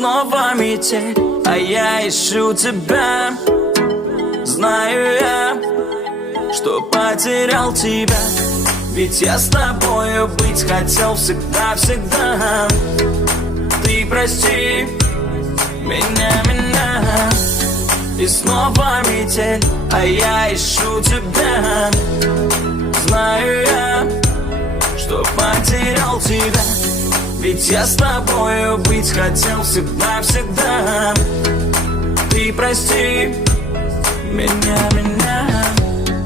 снова метель, а я ищу тебя. Знаю я, что потерял тебя, ведь я с тобою быть хотел всегда-всегда. Ты прости меня. И снова метель, а я ищу тебя. Знаю я, что потерял тебя, ведь я с тобою быть хотел всегда-всегда. Ты прости меня.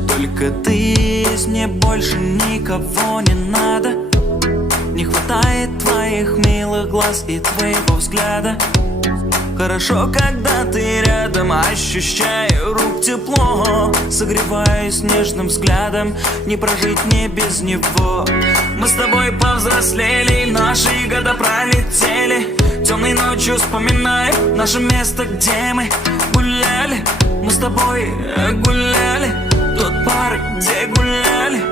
Только ты есть, мне больше никого не надо. Не хватает твоих милых глаз и твоего взгляда. Хорошо, когда ты рядом, ощущаю рук тепло. Согреваюсь нежным взглядом, не прожить мне без него. Мы с тобой повзрослели, наши года пролетели. Темной ночью вспоминаю наше место, где мы гуляли. Мы с тобой гуляли, тот парк, где гуляли.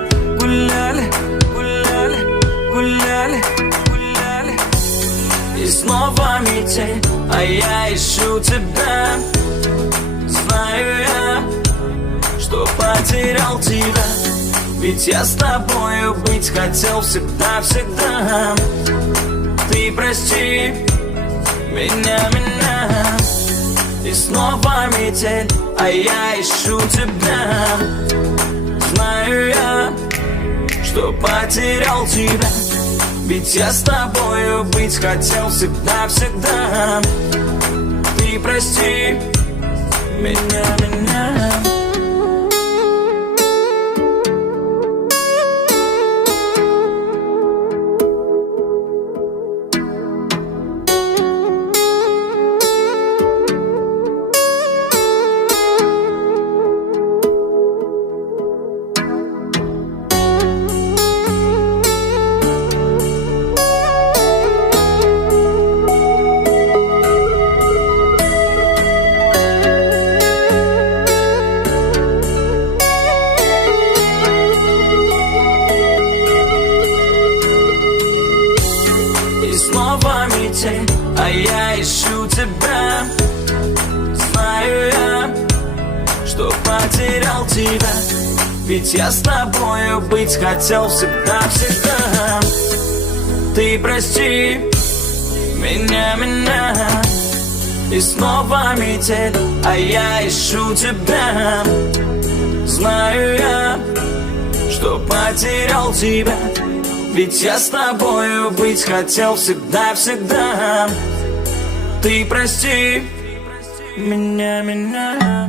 И снова метель, а я ищу тебя. Знаю я, что потерял тебя, ведь я с тобою быть хотел всегда-всегда. Ты прости меня. И снова метель, а я ищу тебя. Знаю я, что потерял тебя, ведь я с тобою быть хотел всегда-всегда. Ты прости меня. Снова метель, а я ищу тебя. Знаю я, что потерял тебя, ведь я с тобою быть хотел всегда-всегда. Ты прости меня. И снова метель, а я ищу тебя. Знаю я, что потерял тебя, ведь я с тобою быть хотел всегда-всегда. Ты прости меня.